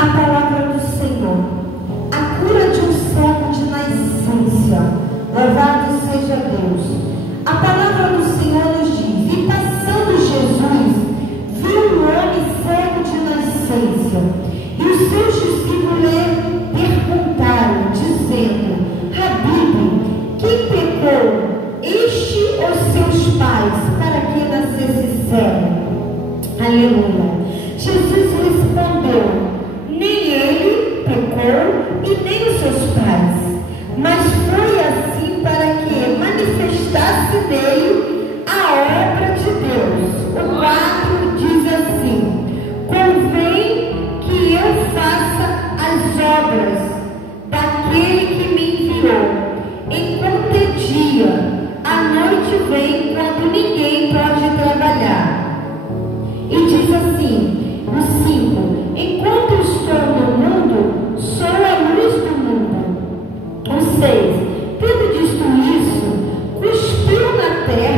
A palavra do Senhor, a cura de um cego de nascença. Louvado seja Deus. A palavra do Senhor nos diz: e passando Jesus, viu um homem cego de nascença, e os seus discípulos lhe perguntaram, dizendo: Rabi, quem pecou, este ou seus pais, para que nascesse cego? Aleluia. Jesus respondeu: nem ele pecou e nem os seus pais, mas foi assim para que manifestasse nele a obra de Deus. O 4 diz assim: convém que eu faça as obras daquele que me enviou, enquanto é dia. A noite vem quando ninguém pode trabalhar. E diz assim, no 5: enquanto estou no mundo, sou a luz do mundo. O 6: tendo dito isso, cuspiu na terra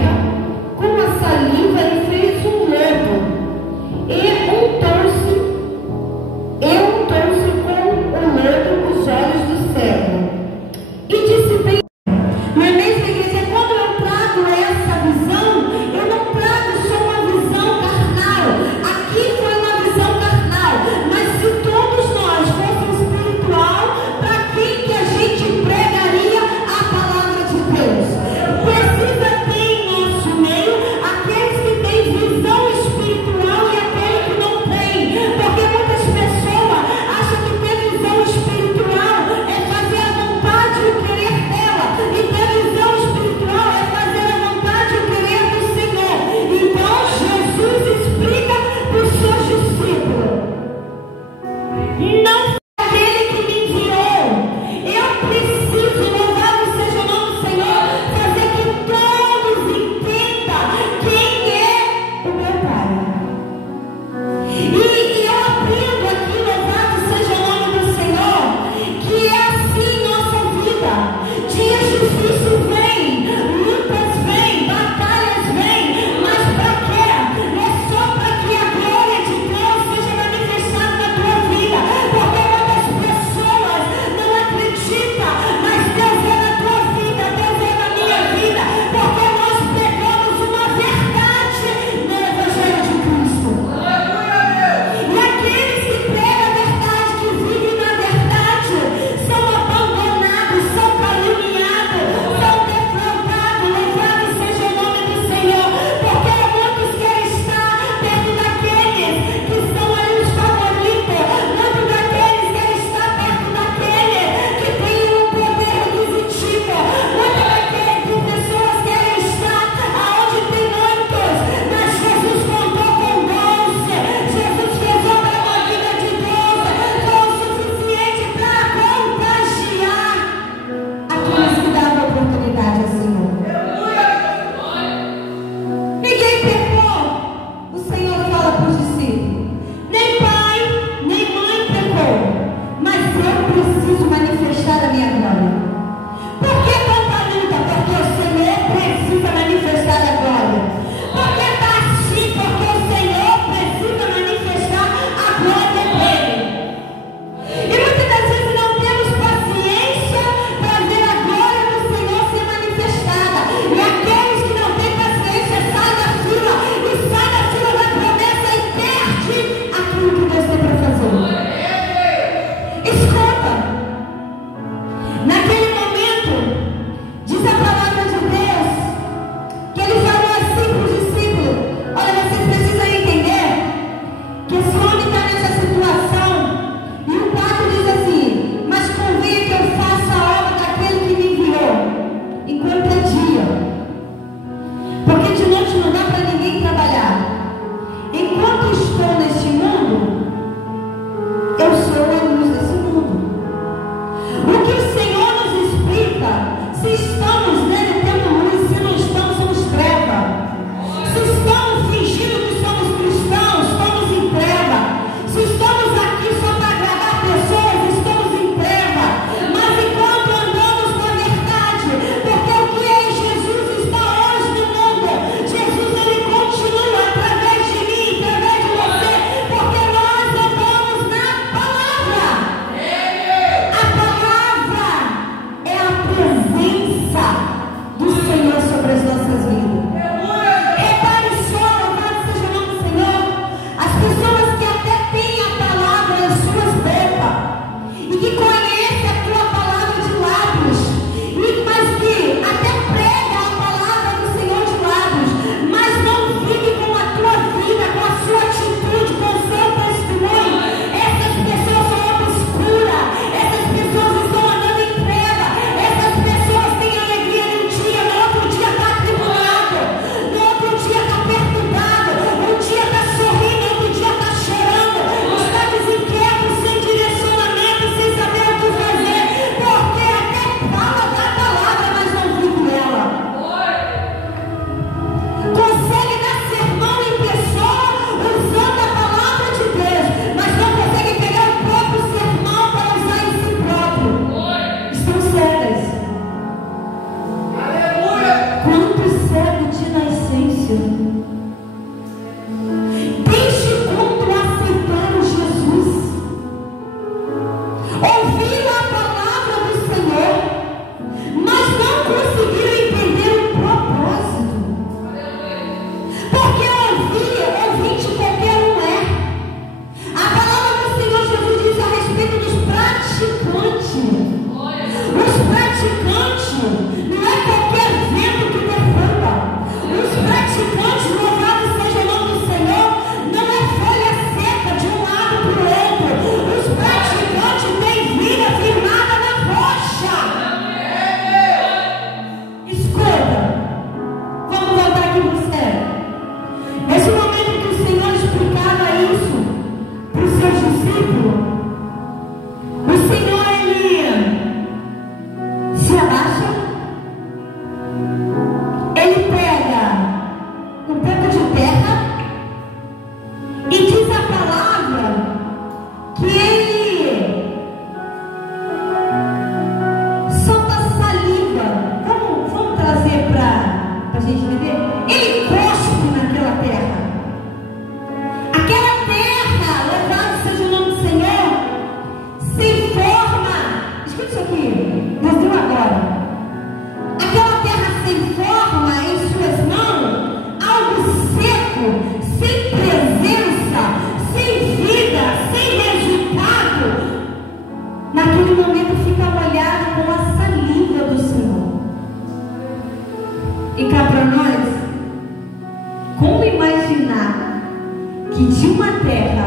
uma terra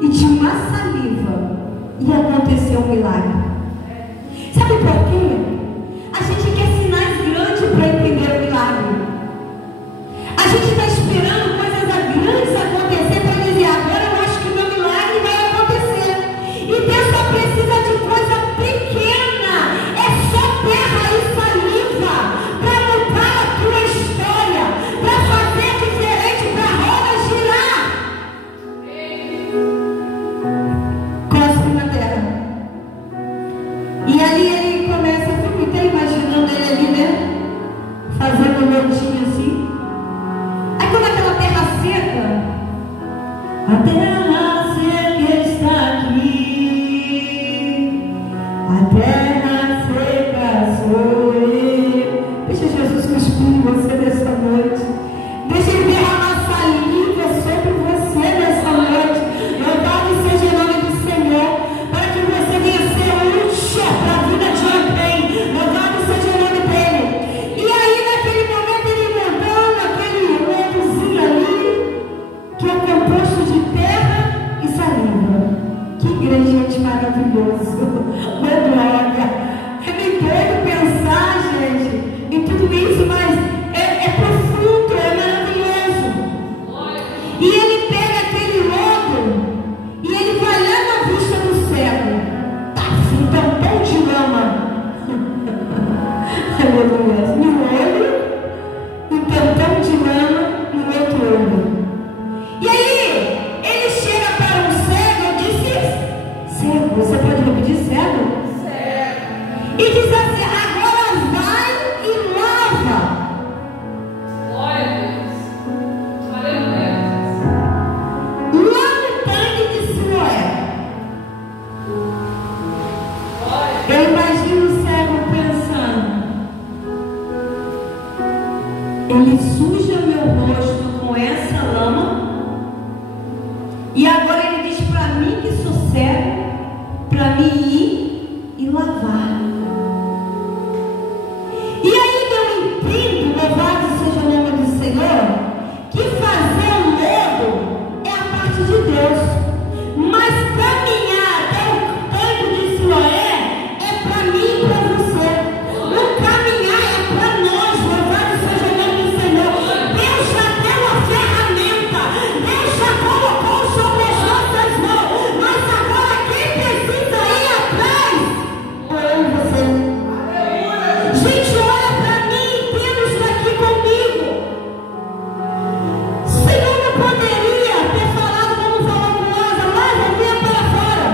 e de uma saliva ia acontecer um milagre. Sabe por quê? A gente quer sinais grandes para entender o milagre. A gente está esperando coisas grandes acontecer para dizer, agora eu acho que o meu milagre vai acontecer. E Deus só precisa de coisa pequena. É só terra e saliva para mudar a tua história, para fazer diferente, para a roda girar. Cospe na terra. E ali ele começa, eu fico até imaginando ele ali, né? Fazendo um montinho assim. Aí quando aquela terra seca, a terra seca está aqui, a terra seca sou eu. Deixa Jesus cuspir em você nessa noite. Deixa ele derramar saliva sobre você nessa noite. Louvado seja o nome do Senhor, para que você venha ser útil para a vida de alguém. Louvado seja o nome dele. E aí naquele momento ele mandando aquele lodozinho ali, que é composto de terra e saliva. Que ingrediente maravilhoso. Glória. É bem doido pensar, gente, em tudo isso, mas é profundo, é maravilhoso. E ele pega aquele lodo e ele vai lá na vista do cego. Tá assim, um tampão de lama. Aleluia. No olho, um tampão de lama no outro olho. E aí, ele chega para um cego e disse, cego, você pode repetir cego? Cego. E diz assim, agora vai e lava. Glória a Deus. Aleluia. Lá no tanque de Siloé. Glória. Eu imagino o cego pensando, ele suja meu rosto com essa lama e agora ele diz para mim que sou cego, para mim ir e lavar. E ainda eu entendo, louvado seja o nome do Senhor, que fazer o lodo é a parte de Deus, mas caminhar até o tanque de Siloé é para mim e para você. O caminhar é para nós, louvado seja o nome do Senhor. Deus já deu a ferramenta, Deus já colocou sobre as nossas mãos, mas agora quem precisa ir atrás é eu e você. Gente, olha para mim, entenda isso aqui comigo. O Senhor não poderia ter falado como falou com Lázaro, venha para fora.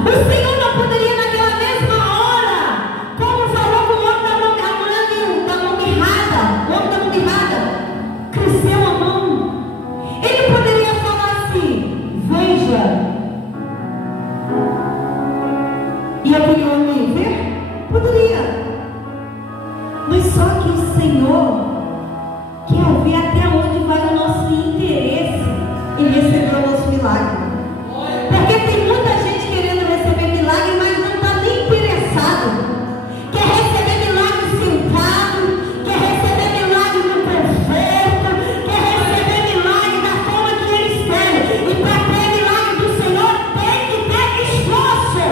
O Senhor não poderia naquela mesma hora, como falou com o homem da mão mirrada, o homem da mão mirrada, cresceu a mão. Ele poderia falar assim, veja. E aquele homem ver? Poderia. Mas só que o Senhor quer ver até onde vai o nosso interesse em receber o nosso milagre. Porque tem muita gente querendo receber milagre, mas não está nem interessado. Quer receber milagre sentado, quer receber milagre no conforto, quer receber milagre da forma que eles querem. E para ter milagre do Senhor tem que ter esforço.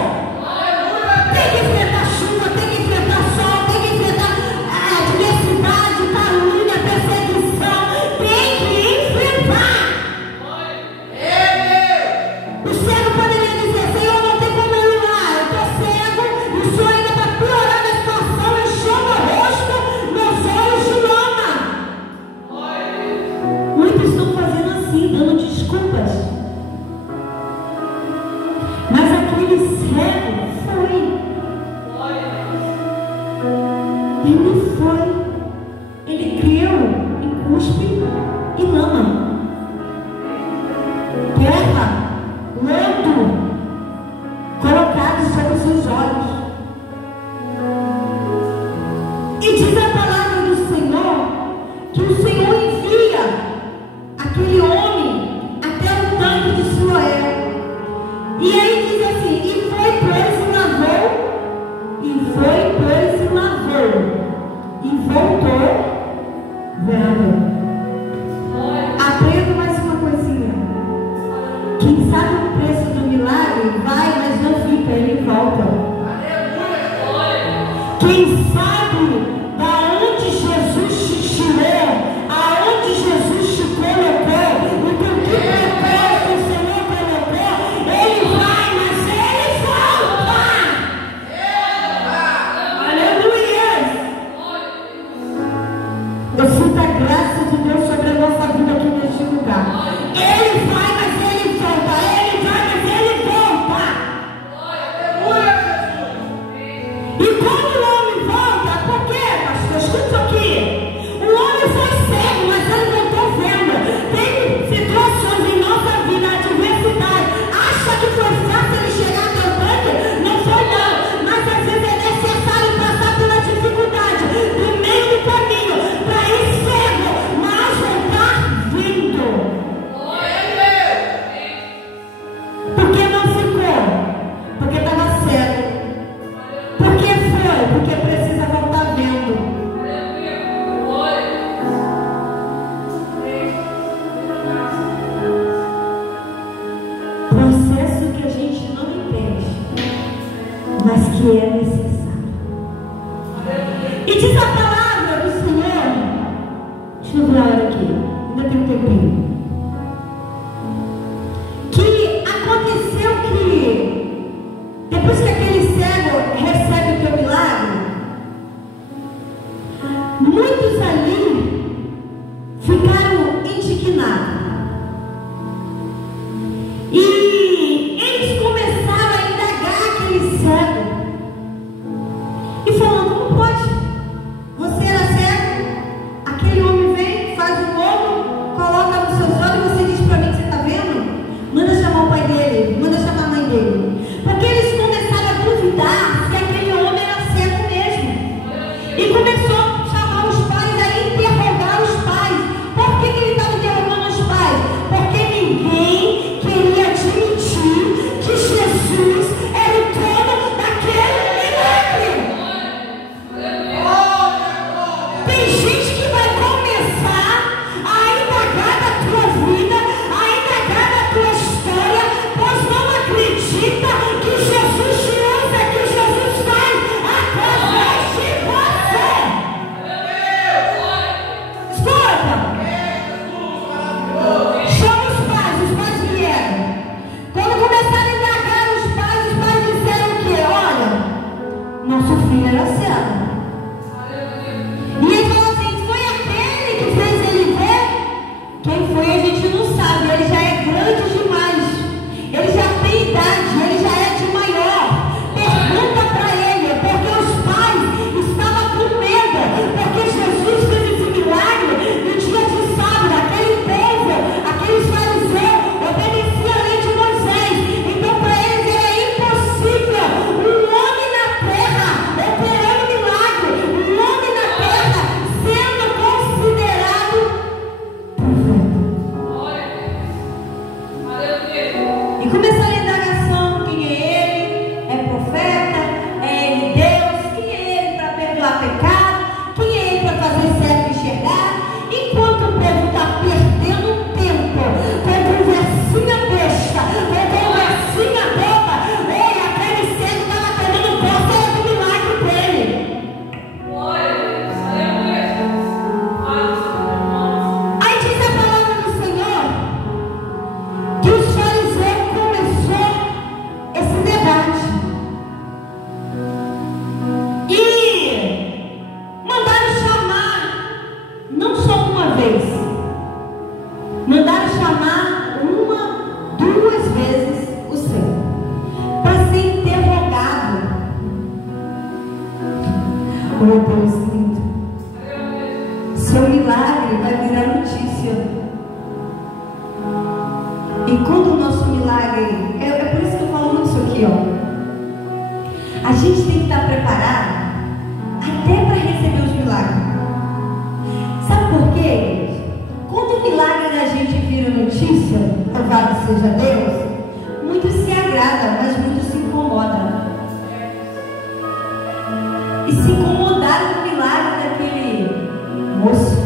Tem que enfrentar chuva, tem que enfrentar sol, tem que enfrentar adversidade, calúnia, perseguição. Tem que enfrentar. O cego poderia dizer, Senhor, não tem como eu ir lá, eu estou cego, e o Senhor ainda está piorando a situação, encheu meu rosto, meus olhos de lama. Muitos estão fazendo assim, dando desculpas. Mas aquele cego foi. Ele foi. Ele creu em cuspe e lama. Terra, lodo, colocado sobre os seus olhos. E diz a palavra do Senhor que o Senhor envia aquele homem Quem sabe o preço do milagre vai, mas não fica, ele volta. Quem sabe da onde Jesus te tirou, aonde Jesus te colocou, e por que propósito o Senhor colocou, ele vai, mas ele volta. Aleluia! Eu sinto a graça de Deus sobre a nossa vida aqui neste lugar. Ele vai, mas ele volta. Ele vai, mas ele volta. E quando o homem volta, por quê, pastor? Escuta isso aqui. O homem foi cego, mas ele voltou vendo. Tem situações em nossa vida, adversidade. Acha que foi fácil ele chegar até o tanque? Não foi não. Mas às vezes é necessário passar pela dificuldade do meio do caminho para ir cego, mas voltar vendo. Por que não ficou? Porque estava cego. Por que foi? Porque precisa voltar vendo. Processo que a gente não entende, mas que é necessário. E diz a palavra do Senhor. Deixa eu ver a hora aqui. Ainda tem um tempinho. Que aconteceu que depois que aquele cego recebe o teu milagre, muitos ali ficaram indignados. E eles começaram a indagar aquele cego e falando: não pode, você era cego, aquele homem vem, faz um olho, coloca nos seus olhos e você diz para mim que você está vendo? Manda chamar o pai dele, manda chamar a mãe dele. Porque eles começaram a duvidar se aquele homem era cego mesmo. E começou a chamar os pais, a interrogar os pais. Por que ele estava interrogando os pais? Porque ninguém queria admitir que Jesus era o dono daquele milagre. Tem gente que vai começar a indagar da tua vida, a indagar da tua história, pois não acredita que Jesus te usa, que Jesus faz através de você. Escuta! Chama os pais vieram. Quando começaram a indagar os pais disseram o quê? Olha, nosso filho era cego. E ele falou assim: foi aquele que fez ele ver? Quem foi a gente não sabe. Ele já é grande demais. Ele já tem idade, ele já é de maior. Pergunta para ele, porque os pais estavam com medo, porque Jesus fez esse milagre no dia de sábado. Aquele povo, aqueles fariseus, obedeciam a lei de Moisés. Então para eles era impossível um homem na terra operando milagre, um homem na terra sendo considerado profeta. E começaram a indagação: quem é ele? É profeta? É ele Deus? Quem é ele para perdoar pecado? Quem é ele para fazer cego enxergar? Enquanto o povo está perdendo tempo com conversinha besta, com conversinha boba, ei, aquele cego estava tomando posse do milagre dele. Aí diz a palavra do Senhor que os fariseus começou esse debate e mandaram chamar, não só uma vez, mandaram chamar uma, duas vezes o Senhor para ser interrogado. Oh Deus lindo, seu milagre vai virar notícia. E quando o nosso milagre, é por isso que eu falo muito isso aqui, ó. A gente tem que estar preparado até para receber os milagres. Sabe por quê? Quando o milagre da gente vira notícia, louvado seja Deus, muitos se agradam, mas muitos se incomodam. E se incomodaram com o milagre daquele moço.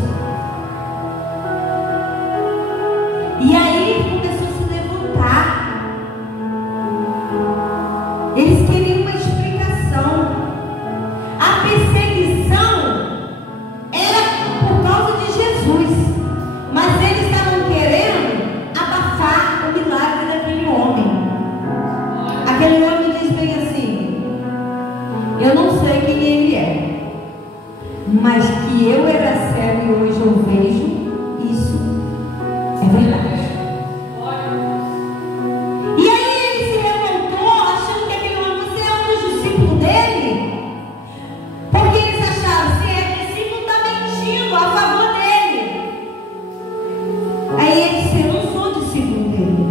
E aí ele começou a se levantar verdade. E aí ele se revoltou, achando que aquele homem, você é um dos discípulos dele? Porque eles acharam, se é discípulo, está mentindo a favor dele. Aí ele disse, eu não sou discípulo dele,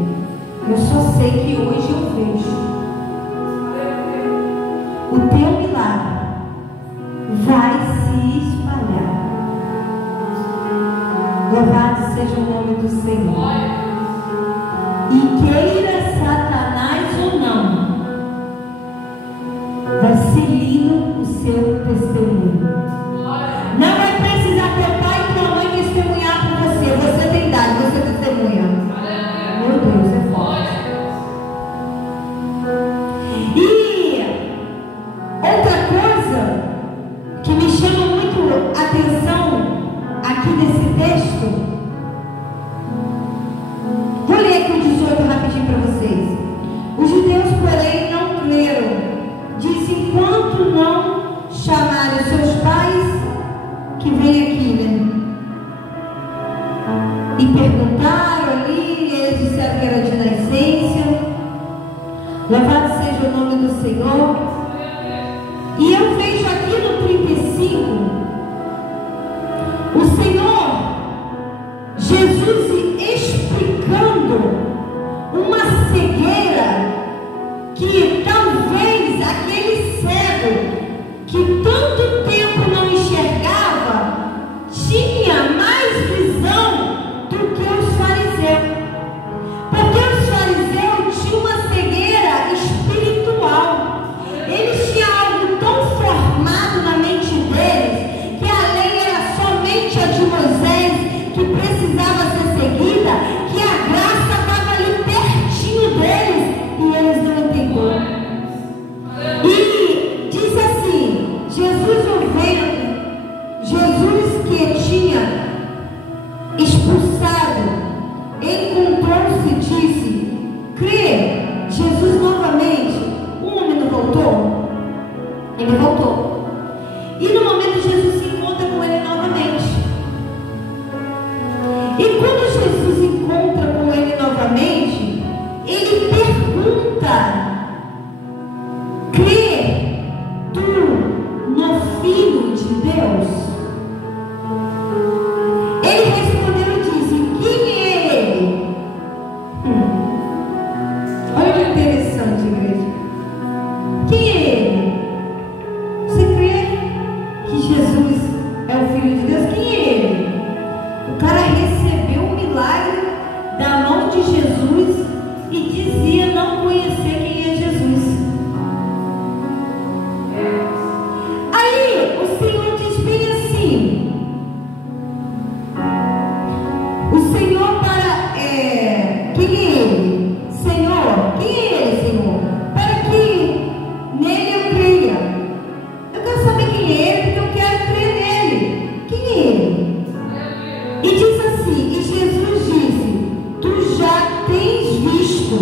eu só sei que hoje eu vejo o teu milagre vai se espalhar. Louvado seja o nome do Senhor. E queira Satanás ou não, vai ser lindo o seu testemunho. Não vai precisar teu pai e tua mãe testemunhar por você. Você tem idade, você testemunha. Meu Deus, é forte. E outra coisa que me chama muito a atenção aqui nesse texto, vou ler aqui o 18 rapidinho para vocês. Os judeus, porém, não creram. Diz, enquanto não chamarem os seus pais, que vem aqui, né? E perguntaram ali, eles disseram que era de nascença. Louvado seja o nome do Senhor. E eu vejo aqui no 35, o Senhor Jesus explicando uma cegueira que talvez aquele cego que tanto tempo não enxergava tinha mais visão do que os fariseus. Porque os fariseus tinham uma cegueira espiritual. Eles tinham algo tão formado na mente deles que a lei era somente a de Moisés, que precisava ser seguida, que a graça estava ali pertinho deles e eles não entenderam. E diz assim, Jesus ouvindo, Jesus que tinha expulsado, encontrou-se e disse, crê. Jesus novamente, o homem não voltou? Ele voltou. E no momento Jesus se encontra com ele novamente. E quando Jesus encontra com ele novamente, ele pergunta, crê tu no Filho de Deus? Ele respondeu e disse, quem é ele? Olha que interessante, igreja. Quem é ele? Você crê que Jesus é o Filho de Deus? Quem é ele? O cara recebeu o milagre da mão de Jesus e dizia não conhecer quem é Jesus. Aí o Senhor diz bem assim, o Senhor para quem é ele? Senhor, quem é ele, Senhor? Para que nele eu creia. Eu quero saber quem é ele, porque eu quero crer nele. Quem é ele? E diz assim, e Jesus disse, tu já tens visto,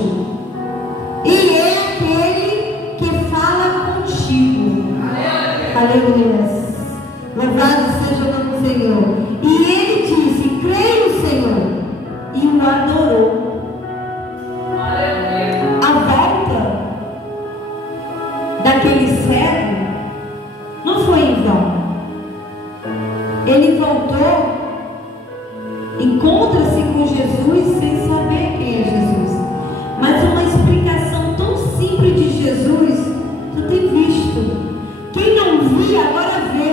e é aquele que fala contigo. Aleluia. Louvado seja o nome do Senhor. E ele disse, creio, Senhor, e o adorou. A volta daquele cego não foi em vão. Ele voltou, encontra-se com Jesus sem saber quem é Jesus, mas uma explicação tão simples de Jesus, tu tem visto. Quem não via agora vê.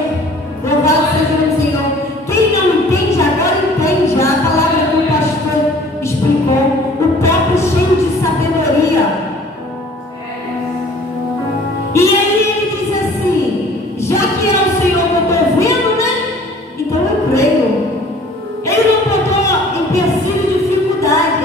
Louvado seja o Senhor. Quem não entende agora entende. A palavra que o pastor explicou, o próprio cheio de sabedoria. E aí ele diz assim, já que é o Senhor que eu estou vendo, né? Então eu creio. Ele não botou empecilho de dificuldade.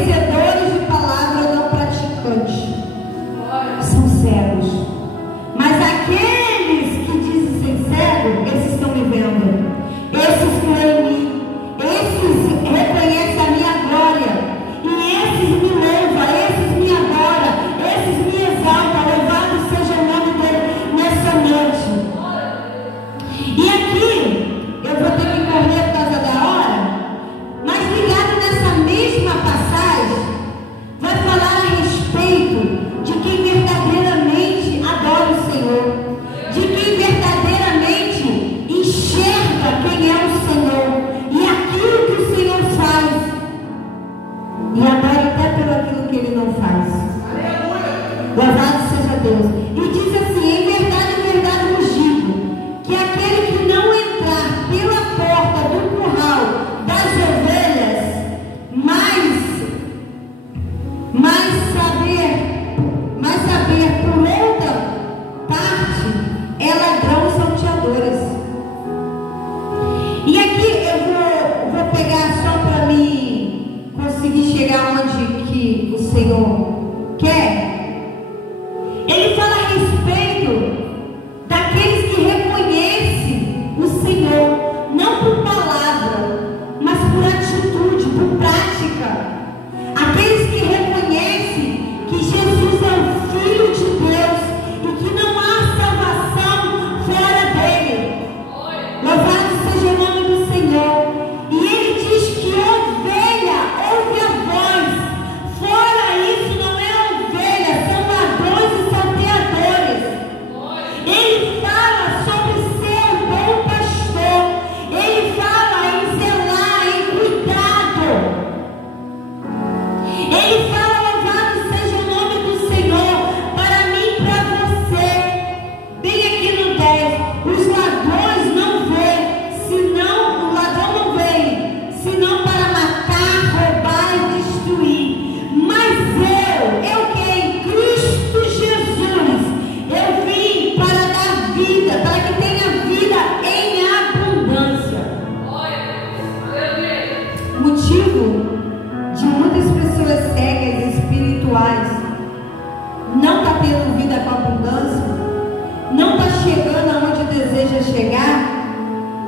conhecedores de palavra não praticantes. São cegos. Mas aqueles que dizem ser cegos, esses estão me vendo. Esses creem em mim. Esses reconhecem a minha glória. E esses me louvam, esses me adoram, esses me exaltam. Louvado seja o nome dele nessa noite. E aqui, eu vou ter que correr por causa da hora, mas ligado nessa mesma passagem, vai falar a respeito de quem verdadeiramente adora o Senhor, de quem verdadeiramente enxerga quem é o Senhor e aquilo que o Senhor faz, e adora até pelo aquilo que ele não faz. Louvado seja Deus. E diz assim: em verdade vos digo, que aquele que não entrar pela porta do curral das ovelhas, mas saber por outra parte, é ladrão e salteadores. E aqui eu vou pegar só para mim conseguir chegar onde que o Senhor quer. Ele fala a respeito daqueles que reconhecem o Senhor, não por palavra, mas por atitude, por prática. Aqueles que reconhecem que Jesus é o Filho de Deus e que não há salvação fora dele. Louvado seja o nome do Senhor. E ele diz que ovelha ouve a voz. Fora isso, não é ovelha, são ladrões e salteadores. Ele fala sobre ser um bom pastor. Ele fala em zelar, em cuidado. Ele fala, louvado seja o nome do Senhor, para mim e para você. Bem aqui no 10, os ladrões não vêm, senão, o ladrão não vem, senão para matar, roubar e destruir. Mas eu quem? Cristo Jesus, eu vim para dar vida, para que tenha vida em abundância. Motivo de muitas pessoas cegas e espirituais não está tendo vida com abundância, não está chegando aonde deseja chegar,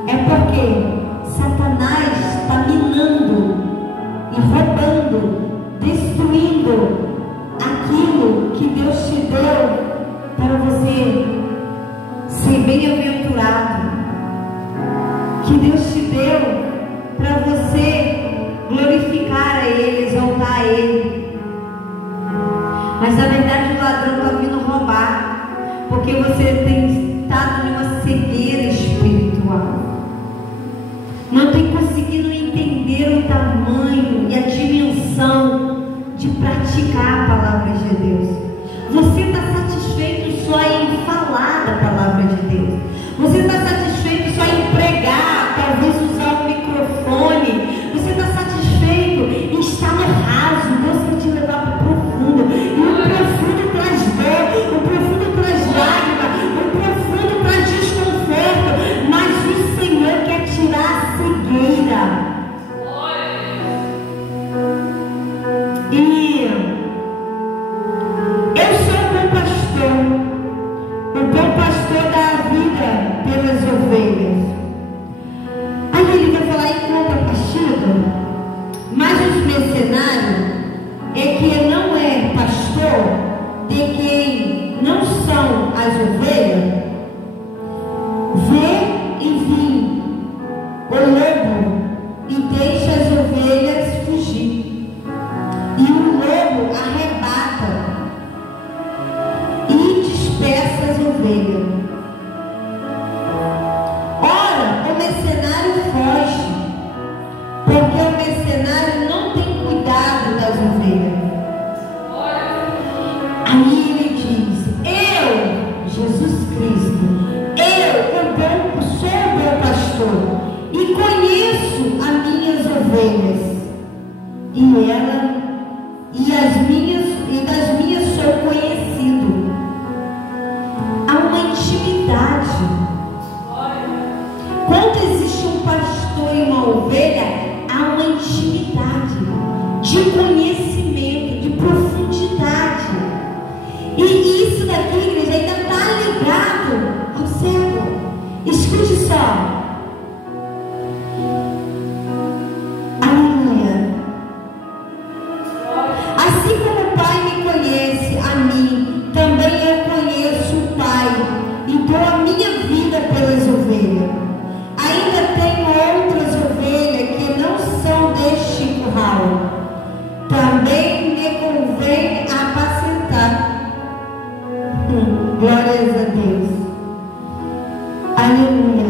é porque Satanás está minando e roubando, destruindo aquilo que Deus te deu para você ser bem-aventurado, que Deus te deu para você glorificar a Ele, exaltar a Ele. Mas na verdade o ladrão está vindo roubar, porque você tem estado numa cegueira espiritual, não tem conseguido entender o tamanho e a dimensão de praticar a palavra de Deus. Você está satisfeito só em falar da palavra de Deus, você está satisfeito só em pregar, talvez usar o microfone, você está satisfeito em estar no raso. Deus quer te levar para o profundo, e o profundo traz dor, o profundo traz lágrima, o profundo traz desconforto, mas o Senhor quer tirar a cegueira. E eu sou o bom pastor dá a vida pelas ovelhas. Aí ele vai falar em contrapartida, mas os mercenários é que não é pastor de quem não são as ovelhas, vê e vir o lobo e deixa as ovelhas fugir, e o lobo arrebata e dispersa as ovelhas. Ora, o mercenário foge, porque o mercenário não tem cuidado das ovelhas. Aí ele diz: eu, Jesus Cristo, sou o bom pastor e conheço as minhas ovelhas, e das minhas sou conhecido. Há uma intimidade. Quando existe um pastor e uma ovelha, há uma intimidade de conhecer conhecimento, de profundidade. E isso daqui, igreja, ainda está ligado ao cego. Escute só. Aleluia. Assim como o Pai me conhece a mim, também eu conheço o Pai e dou a minha vida pelas ovelhas. Ainda tenho outras ovelhas que não são deste curral. Também me convém apacentar. Glórias a Deus. Aleluia.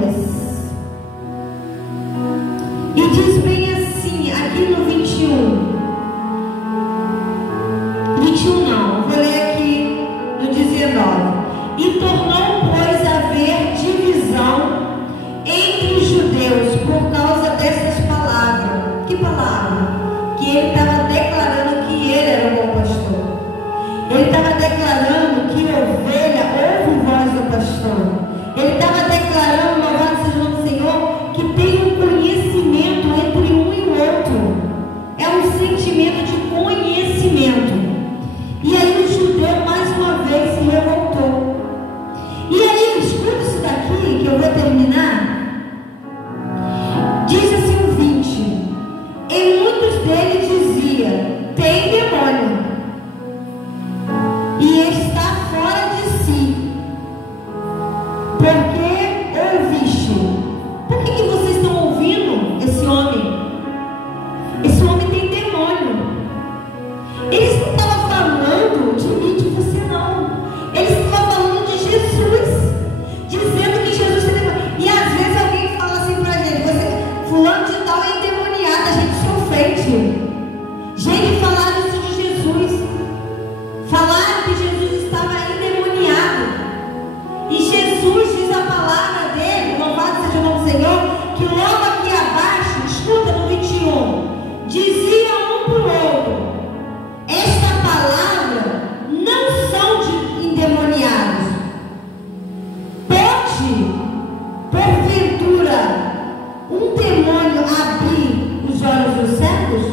E diz bem assim, aqui no 21 não, vou ler aqui no 19. E tornou, pois, a haver divisão entre os judeus por causa dessas palavras. Que palavra? Que ele estava declarando que ele era o bom pastor. Ele estava declarando que ovelha ouve voz do pastor. Ele estava declarando, louvado seja o nome do Senhor, que tem um conhecimento entre um e o outro. É um sentimento de conhecimento. E aí o judeu mais uma vez se revoltou. E aí, escuta isso daqui que eu vou terminar. Diz assim o 20. E muitos deles diziam: tem demônio e está fora de si. Porque ouviste? Por que vocês estão ouvindo esse homem? Esse homem tem demônio. Eles não estavam falando de mim, de você não. Eles estavam falando de Jesus, dizendo que Jesus tem demônio. E às vezes alguém fala assim pra gente: você, fulano de tal é endemoniado. A gente se ofende. Gente, falaram isso de Jesus. Falaram que Jesus estava endemoniado. E Jesus diz a palavra dele, louvado seja o nome do Senhor, que logo aqui abaixo, escuta no 21, dizia um para o outro: esta palavra não são de endemoniados. Pode, porventura, um demônio abrir os olhos dos cegos?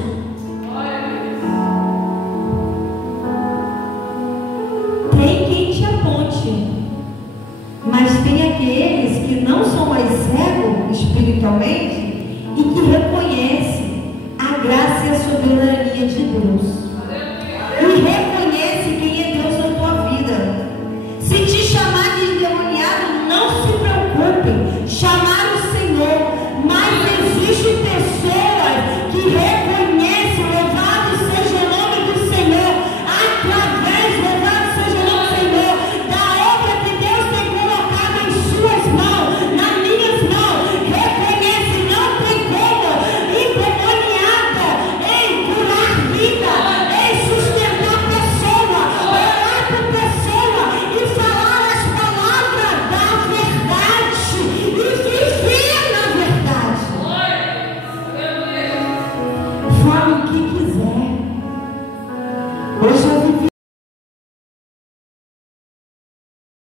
Tem quem te aponte, mas tem aqueles que não são mais cegos espiritualmente,